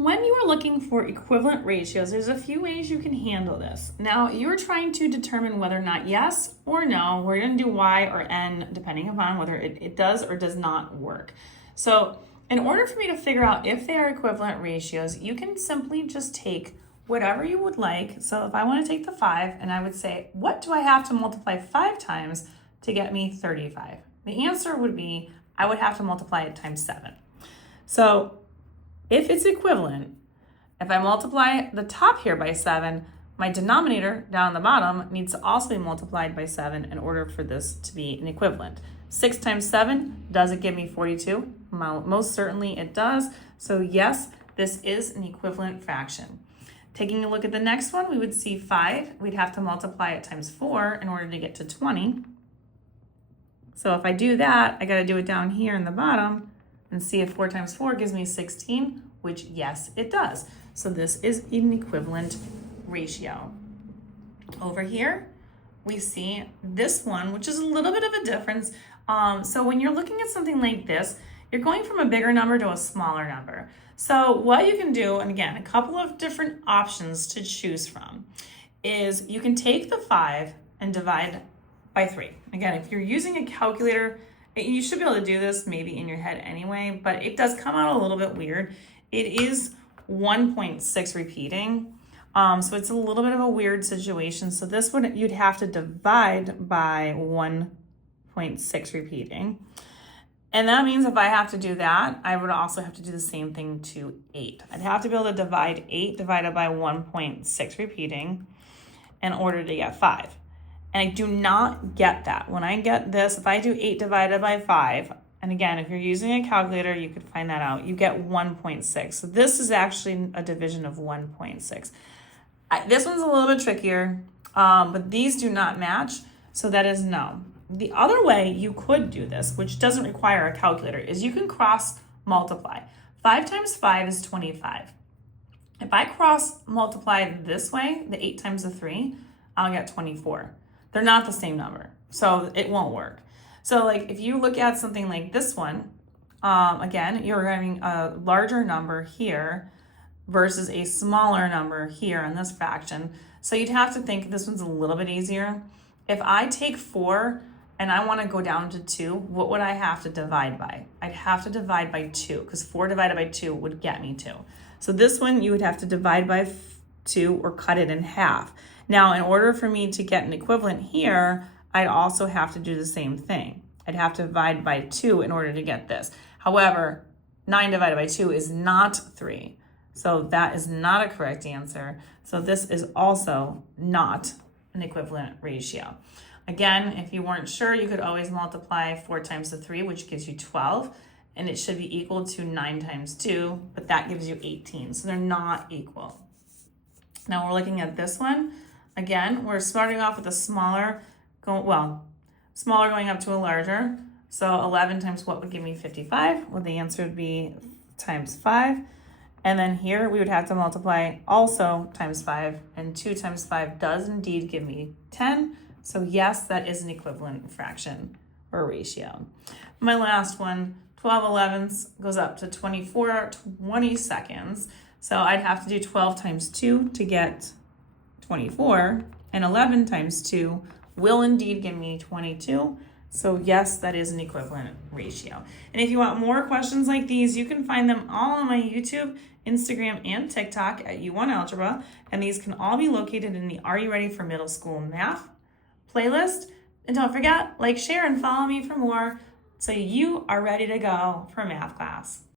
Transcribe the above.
When you are looking for equivalent ratios, there's a few ways you can handle this. Now, you're trying to determine whether or not yes or no. We're going to do y or n depending upon whether it does or does not work. So in order for me to figure out if they are equivalent ratios, you can simply just take whatever you would like. So if I want to take the 5 and I would say, what do I have to multiply 5 times to get me 35? The answer would be, I would have to multiply it times 7. So if it's equivalent, if I multiply the top here by 7, my denominator down on the bottom needs to also be multiplied by 7 in order for this to be an equivalent. 6 times 7, does it give me 42? Most certainly it does. So yes, this is an equivalent fraction. Taking a look at the next one, we would see 5. We'd have to multiply it times 4 in order to get to 20. So if I do that, I got to do it down here in the bottom and see if 4 times 4 gives me 16, which yes, it does. So this is an equivalent ratio. Over here, we see this one, which is a little bit of a difference. So when you're looking at something like this, you're going from a bigger number to a smaller number. So what you can do, and again, a couple of different options to choose from, is you can take the 5 and divide by 3. Again, if you're using a calculator, you should be able to do this maybe in your head anyway, but it does come out a little bit weird. It is 1.6 repeating, so it's a little bit of a weird situation. So this one, you'd have to divide by 1.6 repeating. And that means if I have to do that, I would also have to do the same thing to 8. I'd have to be able to divide 8 divided by 1.6 repeating in order to get 5. And I do not get that. When I get this, if I do 8 divided by 5, and again, if you're using a calculator, you could find that out, you get 1.6. So this is actually a division of 1.6. This one's a little bit trickier, but these do not match, so that is no. The other way you could do this, which doesn't require a calculator, is you can cross multiply. 5 times 5 is 25. If I cross multiply this way, the 8 times the 3, I'll get 24. They're not the same number, so it won't work. So like if you look at something like this one, again, you're having a larger number here versus a smaller number here in this fraction. So you'd have to think this one's a little bit easier. If I take 4 and I want to go down to 2, what would I have to divide by? I'd have to divide by 2 because 4 divided by 2 would get me 2. So this one you would have to divide by 2 or cut it in half. Now, in order for me to get an equivalent here, I'd also have to do the same thing. I'd have to divide by 2 in order to get this. However, 9 divided by 2 is not 3. So that is not a correct answer. So this is also not an equivalent ratio. Again, if you weren't sure, you could always multiply 4 times the 3, which gives you 12. And it should be equal to 9 times 2, but that gives you 18. So they're not equal. Now we're looking at this one. Again, we're starting off with a smaller going up to a larger. So 11 times what would give me 55? Well, the answer would be times 5. And then here we would have to multiply also times 5. And 2 times 5 does indeed give me 10. So yes, that is an equivalent fraction or ratio. My last one, 12 11ths goes up to 24 22nds. So I'd have to do 12 times 2 to get 24, and 11 times 2 will indeed give me 22. So yes, that is an equivalent ratio. And if you want more questions like these, you can find them all on my YouTube, Instagram, and TikTok at U1Algebra. And these can all be located in the Are You Ready for Middle School Math playlist. And don't forget, like, share, and follow me for more so you are ready to go for math class.